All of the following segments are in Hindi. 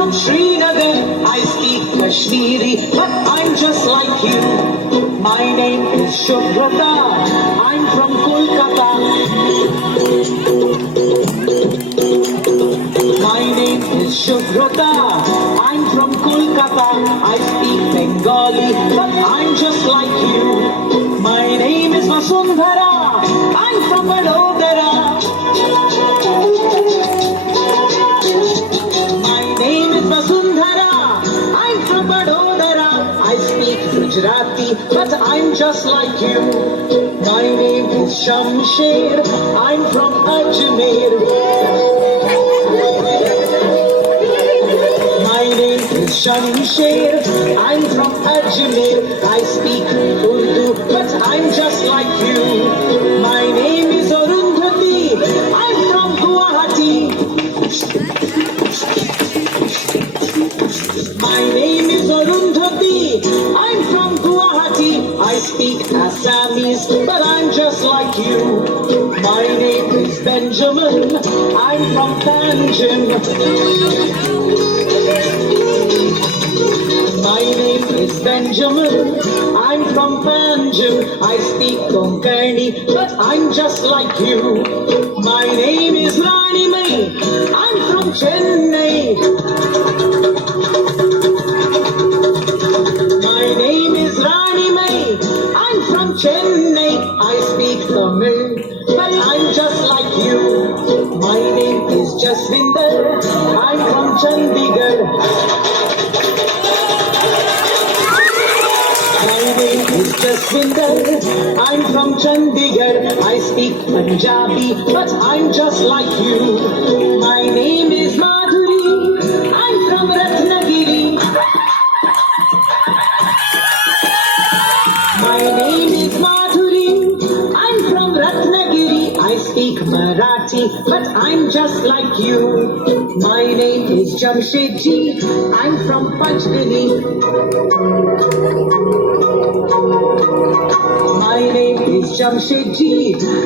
from Srinagar. I speak Kashmiri, but I'm just like you. My name is Shubhrata. I'm from Kolkata. My name is Shubhrata. I'm from Kolkata. I speak Bengali, but I'm just like you. My name is Vasundhara. I'm from Vadodara. My name is Vasundhara. I'm from Vadodara. I speak Gujarati, but I'm just like you. My name is Shamsher. I'm from Ajmer. My name is Shamsher. I'm from Ajmer. I speak Urdu, but I'm just like you. My name is Arundhati. I'm from Guwahati. My name is Arundhati. I'm from Guwahati. I speak Assamese, but I'm just like you. My name is Benjamin. I'm from Panjim. My name is Benjamin. I'm from Panjim. I speak Konkani, but I'm just like you. My name is Rani Mai. I'm from Chennai. My name is Rani Mai. I'm from Chennai. I speak Tamil, but I'm just like you. My name is Jaswinder. I'm from Chandigarh. My name is Jaswinder. I'm from Chandigarh. I speak Punjabi, but I'm just like you. My name is Madhuri. I'm from Ratnagiri. My name is Madhuri. I'm from Ratnagiri. I speak Marathi, but I'm just like you. My name is Jamshedji. I'm from Panchgani. My name is Jamshedji.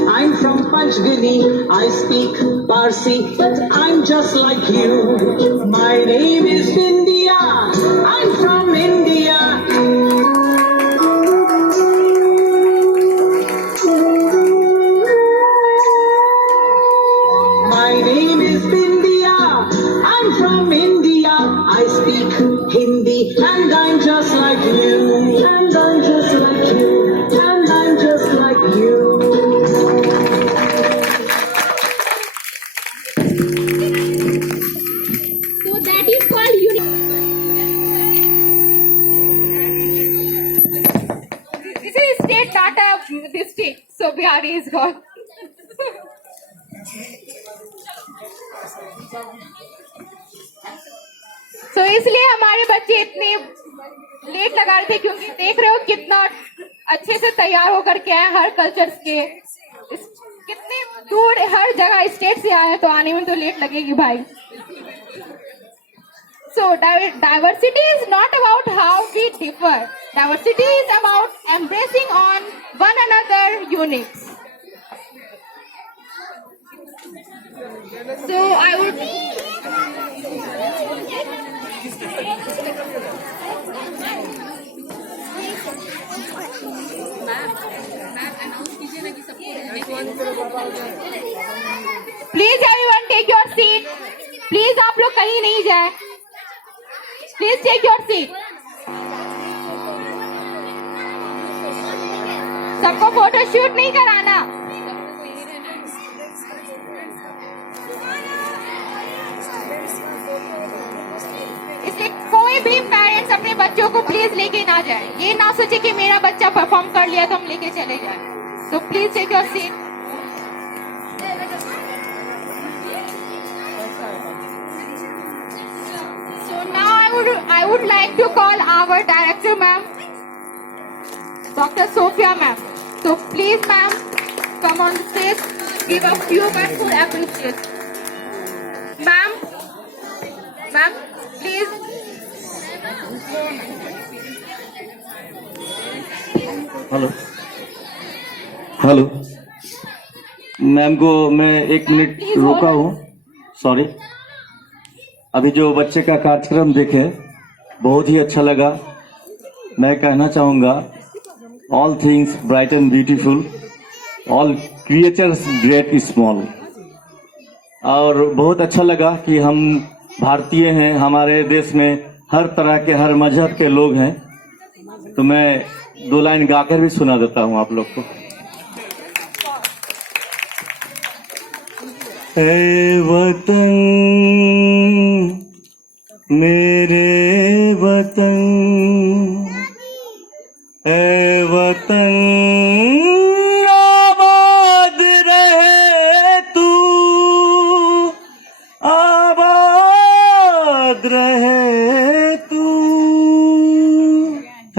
I'm from Panchgani. I speak Parsi, but I'm just like you. My name is Bindia. I'm from India. My name is Bindia. I'm from India. I speak Hindi, and I'm just like you. And I'm just like you. And I'm just like you. So that is called unity. This is state data district. So Bihari is gone. तो इसलिए हमारे बच्चे इतने लेट लगा रहे थे क्योंकि देख रहे हो कितना अच्छे से तैयार होकर के आए हर कल्चर्स के कितने दूर हर जगह स्टेट से आए हैं तो आने में तो लेट लगेगी भाई. So diversity is not about how we differ. Diversity is about embracing on one another uniques. So I would please everyone take your seat. Please आप लोग कहीं नहीं जाए. Please take your seat. सबको फोटो शूट नहीं कराना. इसलिए कोई भी पेरेंट्स अपने बच्चों को प्लीज लेके ना जाए. ये ना सोचे कि मेरा बच्चा परफॉर्म कर लिया तो हम लेके चले जाए. So please take your seat. So now I would like to call our director ma'am, Dr. Sophia ma'am. So please ma'am, come on the stage, give a few words for appreciation. Ma'am, please. Hello ma'am को मैं 1 मिनट रोका हूँ, सॉरी. अभी जो बच्चे का कार्यक्रम देखे बहुत ही अच्छा लगा। मैं कहना चाहूँगा all things bright and beautiful, all creatures great small. और बहुत अच्छा लगा कि हम भारतीय हैं, हमारे देश में हर तरह के हर मजहब के लोग हैं। तो मैं 2 लाइन गाकर भी सुना देता हूँ आप लोग को। ऐ वतन मेरे वतन, ऐ वतन आबाद रहे तू, आबाद रहे तू।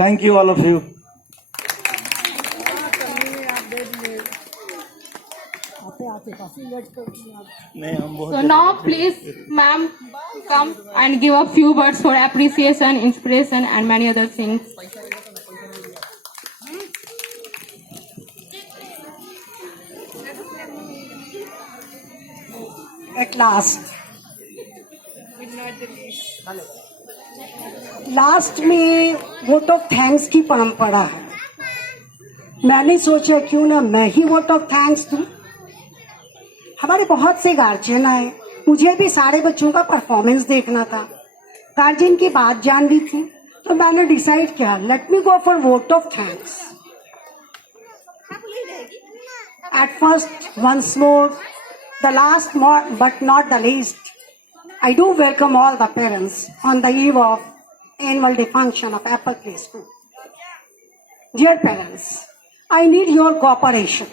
Thank you all of you. So now please ma'am come and give a few words for appreciation, inspiration and many other things. At last में वोट ऑफ थैंक्स की परंपरा है। मैंने सोचा क्यों ना मैं ही वोट ऑफ थैंक्स दूं। हमारे बहुत से गार्जियन आए, मुझे भी सारे बच्चों का परफॉर्मेंस देखना था। गार्जियन की बात जाननी थी, तो मैंने डिसाइड किया let me go for vote of thanks. At first once more the last but not the least, I do welcome all the parents on the eve of annual day function of Apple Play School. Dear parents, I need your cooperation.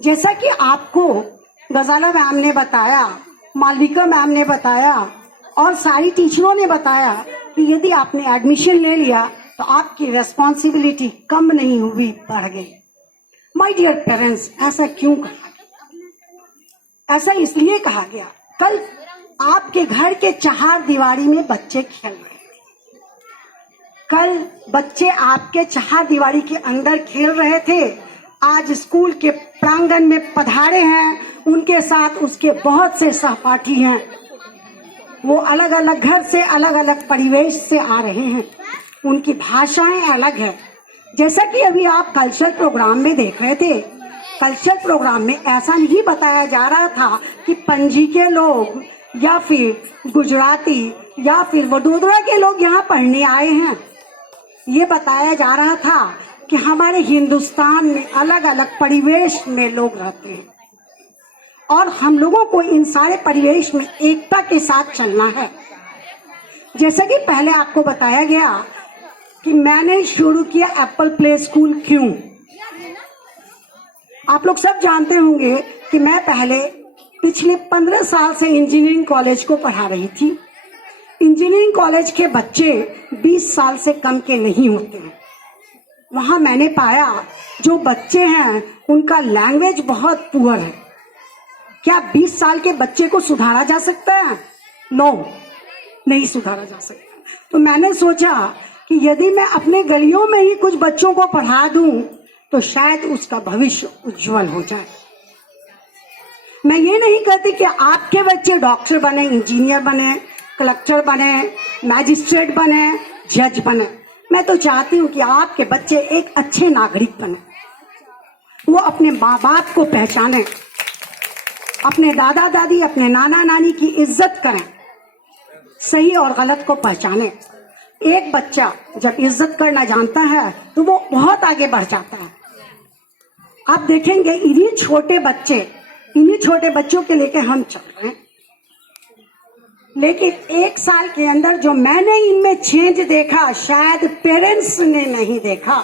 जैसा कि आपको गजाला मैम ने बताया, मालिका मैम ने बताया और सारी टीचरों ने बताया कि यदि आपने एडमिशन ले लिया तो आपकी रेस्पॉन्सिबिलिटी कम नहीं हुई, बढ़ गई। माय डियर पेरेंट्स, ऐसा क्यों कहा गया? ऐसा इसलिए कहा गया, कल आपके घर के 4 दीवारी में बच्चे खेल रहे थे। कल बच्चे आपके 4 दीवारी के अंदर खेल रहे थे, आज स्कूल के प्रांगण में पधारे हैं, उनके साथ उसके बहुत से सहपाठी हैं। वो अलग अलग घर से, अलग अलग परिवेश से आ रहे हैं, उनकी भाषाएं अलग है। जैसा कि अभी आप कल्चरल प्रोग्राम में देख रहे थे, कल्चरल प्रोग्राम में ऐसा नहीं बताया जा रहा था कि पणजी के लोग या फिर गुजराती या फिर वडोदरा के लोग यहाँ पढ़ने आए हैं। ये बताया जा रहा था कि हमारे हिंदुस्तान में अलग अलग परिवेश में लोग रहते हैं और हम लोगों को इन सारे परिवेश में एकता के साथ चलना है। जैसा कि पहले आपको बताया गया कि मैंने शुरू किया एप्पल प्ले स्कूल क्यों। आप लोग सब जानते होंगे कि मैं पहले पिछले 15 साल से इंजीनियरिंग कॉलेज को पढ़ा रही थी। इंजीनियरिंग कॉलेज के बच्चे 20 साल से कम के नहीं होते हैं। वहां मैंने पाया जो बच्चे हैं उनका लैंग्वेज बहुत पुअर है। क्या 20 साल के बच्चे को सुधारा जा सकता है? नो, नहीं सुधारा जा सकता। तो मैंने सोचा कि यदि मैं अपने गलियों में ही कुछ बच्चों को पढ़ा दूं तो शायद उसका भविष्य उज्जवल हो जाए। मैं ये नहीं कहती कि आपके बच्चे डॉक्टर बने, इंजीनियर बने, कलेक्टर बने, मैजिस्ट्रेट बने, जज बने। मैं तो चाहती हूँ कि आपके बच्चे एक अच्छे नागरिक बने, वो अपने माँ बाप को पहचाने, अपने दादा दादी, अपने नाना नानी की इज्जत करें, सही और गलत को पहचाने। एक बच्चा जब इज्जत करना जानता है तो वो बहुत आगे बढ़ जाता है। आप देखेंगे इन्हीं छोटे बच्चों के लेके हम चल रहे हैं, लेकिन 1 साल के अंदर जो मैंने इनमें चेंज देखा शायद पेरेंट्स ने नहीं देखा।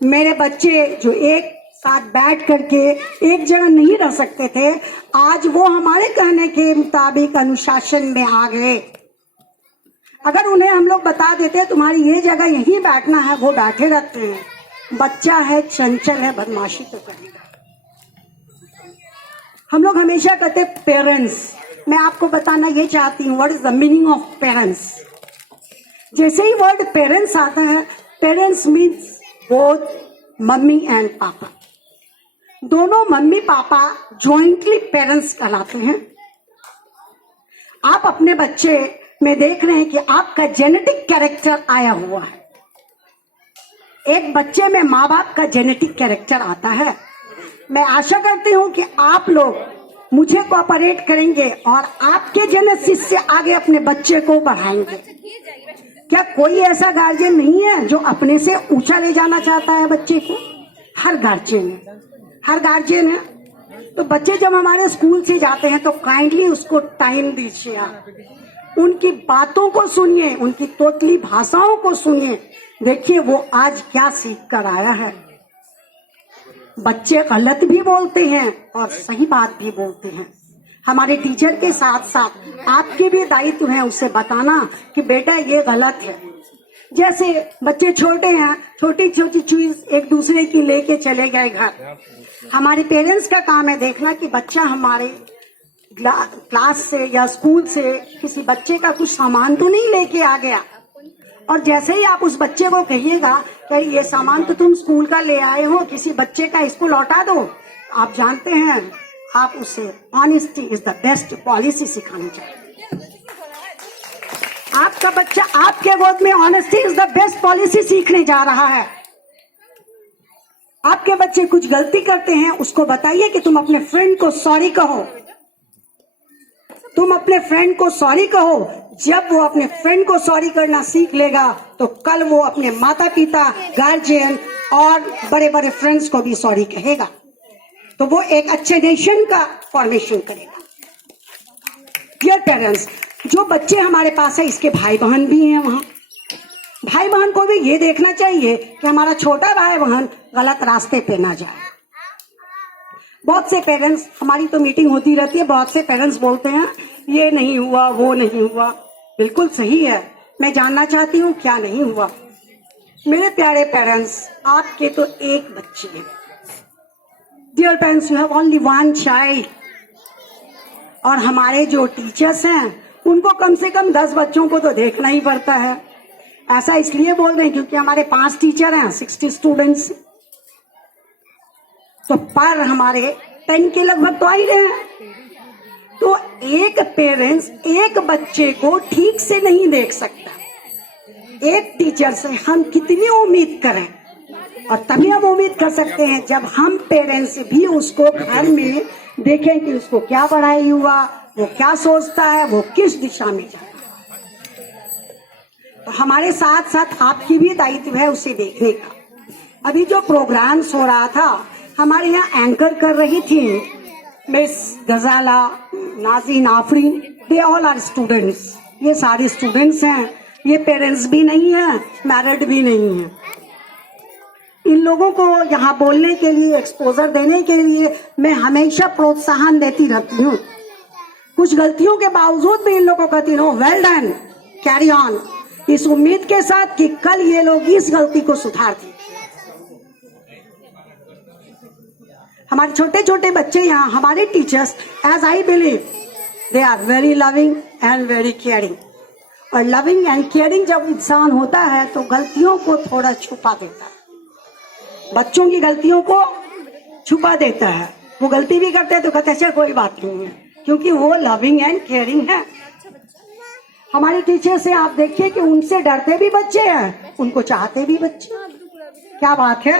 मेरे बच्चे जो एक साथ बैठ करके एक जगह नहीं रह सकते थे, आज वो हमारे कहने के मुताबिक अनुशासन में आ गए। अगर उन्हें हम लोग बता देते तुम्हारी ये जगह यहीं बैठना है, वो बैठे रहते हैं। बच्चा है, चंचल है, बदमाशी तो करेगा। हम लोग हमेशा कहते पेरेंट्स, मैं आपको बताना ये चाहती हूँ what is the meaning of parents. जैसे ही वर्ड पेरेंट्स आता है, parents means both mummy and पापा। दोनों मम्मी पापा जॉइंटली पेरेंट्स कहलाते हैं। आप अपने बच्चे में देख रहे हैं कि आपका जेनेटिक कैरेक्टर आया हुआ है। एक बच्चे में माँ बाप का जेनेटिक कैरेक्टर आता है। मैं आशा करती हूँ कि आप लोग मुझे कोऑपरेट करेंगे और आपके जेनेसिस से आगे अपने बच्चे को बढ़ाएंगे। क्या कोई ऐसा गार्जियन नहीं है जो अपने से ऊंचा ले जाना चाहता है बच्चे को? हर गार्जियन है। तो बच्चे जब हमारे स्कूल से जाते हैं तो काइंडली उसको टाइम दीजिए, आप उनकी बातों को सुनिए, उनकी तोतली भाषाओं को सुनिए। देखिए वो आज क्या सीख कर आया है। बच्चे गलत भी बोलते हैं और सही बात भी बोलते हैं। हमारे टीचर के साथ साथ आपके भी दायित्व है उसे बताना कि बेटा ये गलत है। जैसे बच्चे छोटे हैं, छोटी छोटी चीज एक दूसरे की लेके चले गए घर। हमारे पेरेंट्स का काम है देखना कि बच्चा हमारे क्लास से या स्कूल से किसी बच्चे का कुछ सामान तो नहीं लेके आ गया। और जैसे ही आप उस बच्चे को कहिएगा कि ये सामान तो तुम स्कूल का ले आए हो, किसी बच्चे का इसको लौटा दो, आप जानते हैं आप उसे honesty is the best policy सिखानी चाहिए। आपका बच्चा आपके गोद में honesty is the best policy सीखने जा रहा है। आपके बच्चे कुछ गलती करते हैं, उसको बताइए कि तुम अपने फ्रेंड को सॉरी कहो। तुम अपने फ्रेंड को सॉरी कहो। जब वो अपने फ्रेंड को सॉरी करना सीख लेगा तो कल वो अपने माता पिता, गार्जियन और बड़े बड़े फ्रेंड्स को भी सॉरी कहेगा। तो वो एक अच्छे नेशन का फॉर्मेशन करेगा। डियर पेरेंट्स, जो बच्चे हमारे पास है इसके भाई बहन भी हैं वहां। भाई बहन को भी ये देखना चाहिए कि हमारा छोटा भाई बहन गलत रास्ते पे ना जाए। बहुत से पेरेंट्स, हमारी तो मीटिंग होती रहती है, बहुत से पेरेंट्स बोलते हैं ये नहीं हुआ, वो नहीं हुआ। बिल्कुल सही है, मैं जानना चाहती हूँ क्या नहीं हुआ। मेरे प्यारे पेरेंट्स, आपके तो एक बच्चे हैं। Dear parents, you have only one child. और हमारे जो टीचर्स हैं उनको कम से कम 10 बच्चों को तो देखना ही पड़ता है। ऐसा इसलिए बोल रहे हैं क्योंकि हमारे 5 टीचर हैं, 60 स्टूडेंट्स, तो पर हमारे 10 के लगभग तो आ ही रहे हैं। तो एक पेरेंट्स एक बच्चे को ठीक से नहीं देख सकता। एक टीचर से हम कितनी उम्मीद करें, और तभी हम उम्मीद कर सकते हैं जब हम पेरेंट्स भी उसको घर में देखें कि उसको क्या पढ़ाई हुआ, वो क्या सोचता है, वो किस दिशा में जा रहा है। तो हमारे साथ साथ आपकी भी दायित्व है उसे देखने का। अभी जो प्रोग्राम्स हो रहा था, हमारे यहाँ एंकर कर रही थी miss Gazala, Nazneen Afreen, they all are students. ये सारे स्टूडेंट्स हैं, ये पेरेंट्स भी नहीं है, मैरिड भी नहीं है। इन लोगों को यहाँ बोलने के लिए, एक्सपोजर देने के लिए मैं हमेशा प्रोत्साहन देती रहती हूँ। कुछ गलतियों के बावजूद भी इन लोगों को कहती हूँ वेल डन, कैरी ऑन, इस उम्मीद के साथ कि कल ये लोग इस गलती को सुधार दें। हमारे छोटे छोटे बच्चे यहाँ, हमारे teachers, as I believe they are very loving and very caring. और लविंग एंड केयरिंग जब इंसान होता है तो गलतियों को थोड़ा छुपा देता है, बच्चों की गलतियों को छुपा देता है। वो गलती भी करते हैं तो कहते हैं कोई बात नहीं है, क्योंकि वो लविंग एंड केयरिंग है। हमारे टीचर से आप देखिए कि उनसे डरते भी बच्चे हैं, उनको चाहते भी बच्चे। क्या बात है।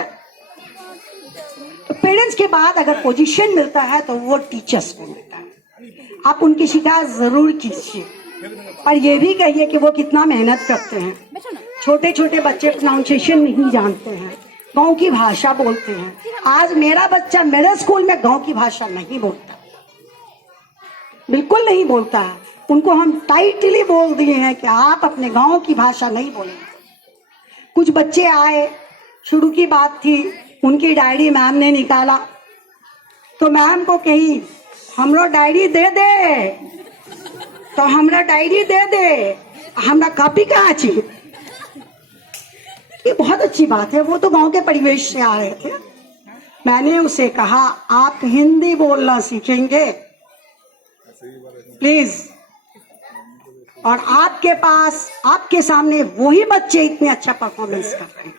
तो पेरेंट्स के बाद अगर पोजीशन मिलता है तो वो टीचर्स को मिलता है। आप उनकी शिकायत जरूर कीजिए और ये भी कहिए कि वो कितना मेहनत करते हैं। छोटे छोटे बच्चे प्रोनाउंसिएशन नहीं जानते हैं, गांव की भाषा बोलते हैं। आज मेरा बच्चा मेरे स्कूल में गांव की भाषा नहीं बोलता, बिल्कुल नहीं बोलता है। उनको हम टाइटली बोल दिए हैं कि आप अपने गांव की भाषा नहीं बोलेंगे। कुछ बच्चे आए, शुरू की बात थी, उनकी डायरी मैम ने निकाला तो मैम को कही हमरा डायरी दे दे, तो हमरा डायरी दे दे, हमरा कॉपी कहाँ चाहिए। ये बहुत अच्छी बात है, वो तो गांव के परिवेश से आ रहे थे। मैंने उसे कहा आप हिंदी बोलना सीखेंगे प्लीज, और आपके पास, आपके सामने वही बच्चे इतने अच्छा परफॉर्मेंस कर रहे हैं।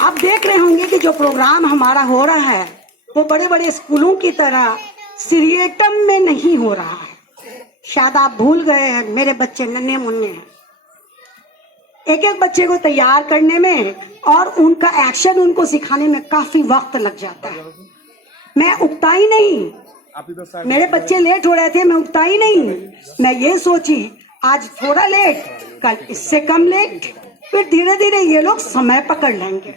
आप देख रहे होंगे कि जो प्रोग्राम हमारा हो रहा है वो बड़े बड़े स्कूलों की तरह सीरियटम में नहीं हो रहा है। शायद आप भूल गए हैं, मेरे बच्चे नन्हे मुन्ने हैं। एक एक बच्चे को तैयार करने में और उनका एक्शन उनको सिखाने में काफी वक्त लग जाता है। मैं उकताई नहीं, मेरे बच्चे लेट हो रहे थे, मैं उकताई नहीं। मैं ये सोची आज थोड़ा लेट, कल इससे कम लेट, फिर धीरे धीरे ये लोग समय पकड़ लेंगे।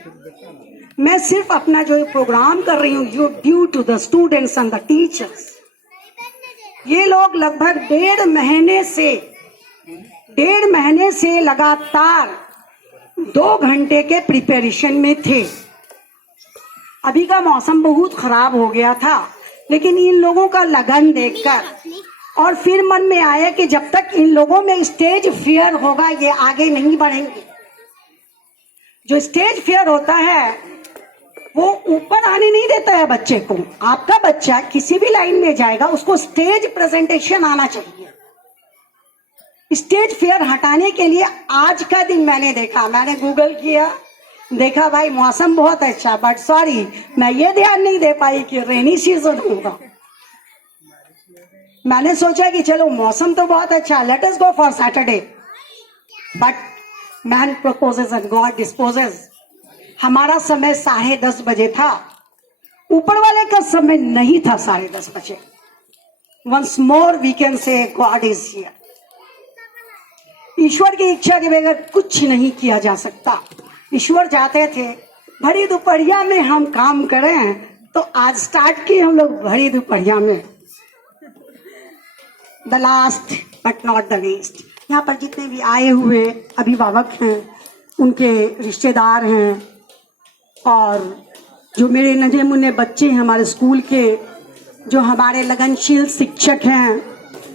मैं सिर्फ अपना जो प्रोग्राम कर रही हूँ, you due to the students and the teachers. ये लोग लगभग 1.5 महीने से लगातार 2 घंटे के प्रिपरेशन में थे। अभी का मौसम बहुत खराब हो गया था, लेकिन इन लोगों का लगन देखकर और फिर मन में आया कि जब तक इन लोगों में स्टेज फियर होगा ये आगे नहीं बढ़ेंगे। जो स्टेज फियर होता है वो ऊपर आने नहीं देता है बच्चे को। आपका बच्चा किसी भी लाइन में जाएगा, उसको स्टेज प्रेजेंटेशन आना चाहिए। स्टेज फियर हटाने के लिए आज का दिन मैंने देखा, मैंने गूगल किया, देखा भाई मौसम बहुत अच्छा, बट सॉरी मैं ये ध्यान नहीं दे पाई कि रेनी सीजन होगा। मैंने सोचा कि चलो मौसम तो बहुत अच्छा, let us go for Saturday, but man proposes and God disposes. हमारा समय 10:30 बजे था, ऊपर वाले का समय नहीं था 10:30 बजे। Once more we can say God is here. ईश्वर की इच्छा के बगैर कुछ नहीं किया जा सकता। ईश्वर चाहते थे भरी दोपहरिया में हम काम करें, तो आज स्टार्ट किए हम लोग भरी दोपहरिया में। The last but not the least, यहाँ पर जितने भी आए हुए अभिभावक हैं, उनके रिश्तेदार हैं, और जो मेरे नन्हे मुन्ने बच्चे हैं हमारे स्कूल के, जो हमारे लगनशील शिक्षक हैं,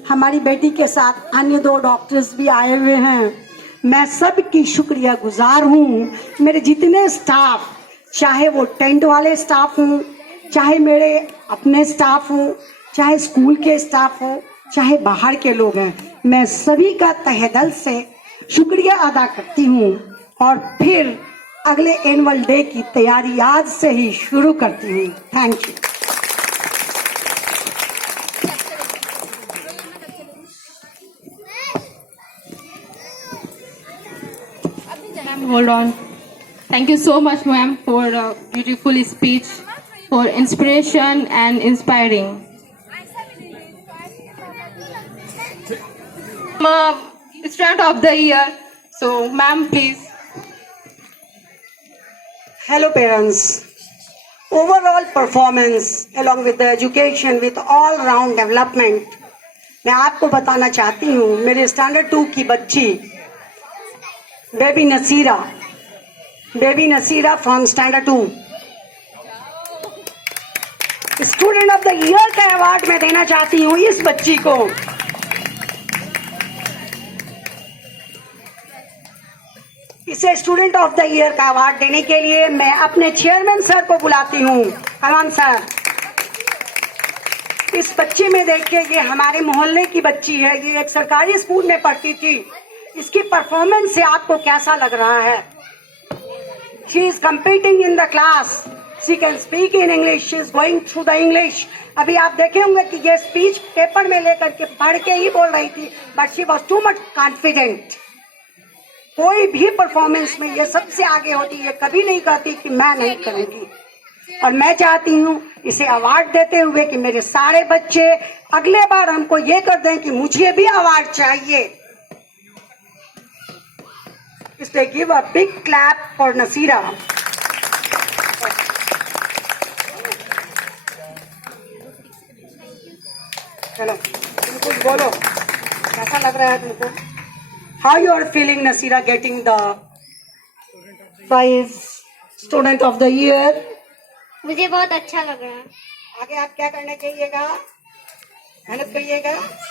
हमारी बेटी के साथ अन्य 2 डॉक्टर्स भी आए हुए हैं, मैं सबकी शुक्रिया गुजार हूँ। मेरे जितने स्टाफ, चाहे वो टेंट वाले स्टाफ हों, चाहे मेरे अपने स्टाफ हों, चाहे स्कूल के स्टाफ हो, चाहे बाहर के लोग हैं, मैं सभी का तहे दिल से शुक्रिया अदा करती हूँ। और फिर अगले एनुअल डे की तैयारी आज से ही शुरू करती हूँ। Thank you. Ma'am, hold on. Thank you so much, ma'am, for a beautiful speech, for inspiration and inspiring. Student of the year. So, ma'am, please. Hello, parents. Overall performance, along with the education, with all-round development, मैं आपको बताना चाहती हूँ, मेरे स्टैंडर्ड 2 की बच्ची baby Nasira from standard 2 student of the year का अवार्ड मैं देना चाहती हूँ इस बच्ची को। इसे स्टूडेंट ऑफ द ईयर का अवार्ड देने के लिए मैं अपने चेयरमैन सर को बुलाती हूँ। कमान सर, इस बच्ची में देखिए, ये हमारे मोहल्ले की बच्ची है, ये एक सरकारी स्कूल में पढ़ती थी। इसकी परफॉर्मेंस से आपको कैसा लग रहा है? She is competing in the class, she can speak in English, she is going through the English. अभी आप देखे होंगे कि ये स्पीच पेपर में लेकर के पढ़ के ही बोल रही थी, but she was too much confident. कोई भी परफॉर्मेंस में ये सबसे आगे होती है, कभी नहीं कहती कि मैं नहीं करूंगी। और मैं चाहती हूँ इसे अवार्ड देते हुए कि मेरे सारे बच्चे अगले बार हमको ये कर दें कि मुझे भी अवार्ड चाहिए। इसलिए give a big clap for Nasira. चलो तुम कुछ बोलो, कैसा लग रहा है तुमको? How you are feeling Nasira getting the prize student of the year? मुझे बहुत अच्छा लग रहा है। आगे आप क्या करना चाहिएगा? मेहनत करिएगा।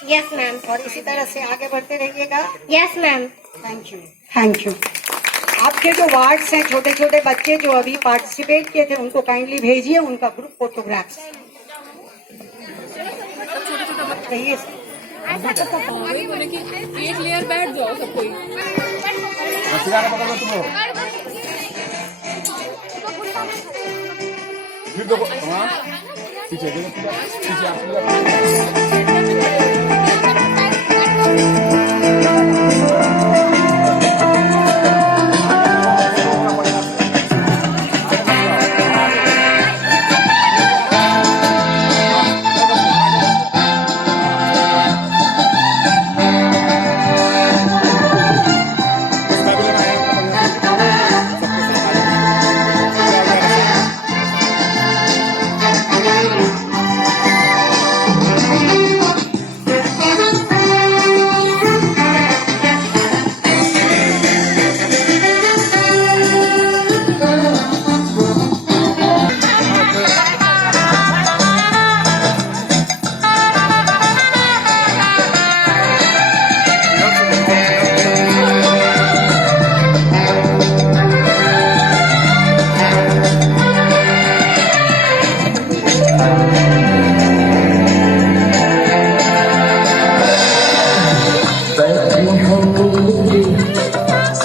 Yes ma'am. और इसी तरह से आगे बढ़ते रहिएगा। Yes ma'am. Thank you, thank you. आपके जो वार्ड्स हैं, छोटे छोटे बच्चे जो अभी पार्टिसिपेट किए थे, उनको काइंडली भेजिए उनका ग्रुप फोटोग्राफ्स। एक लेयर बैठ जाओ सब कोई। फिर देखो, हाँ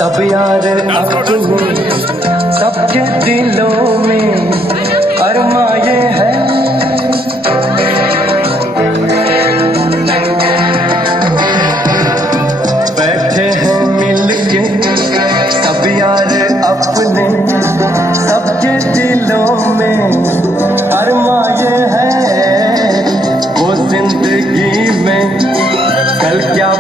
सब यार अपने सबके दिलों में अरमाए हैं। बैठे हैं मिलके सब यार अपने सबके दिलों में अरमाए हैं। वो जिंदगी में कल क्या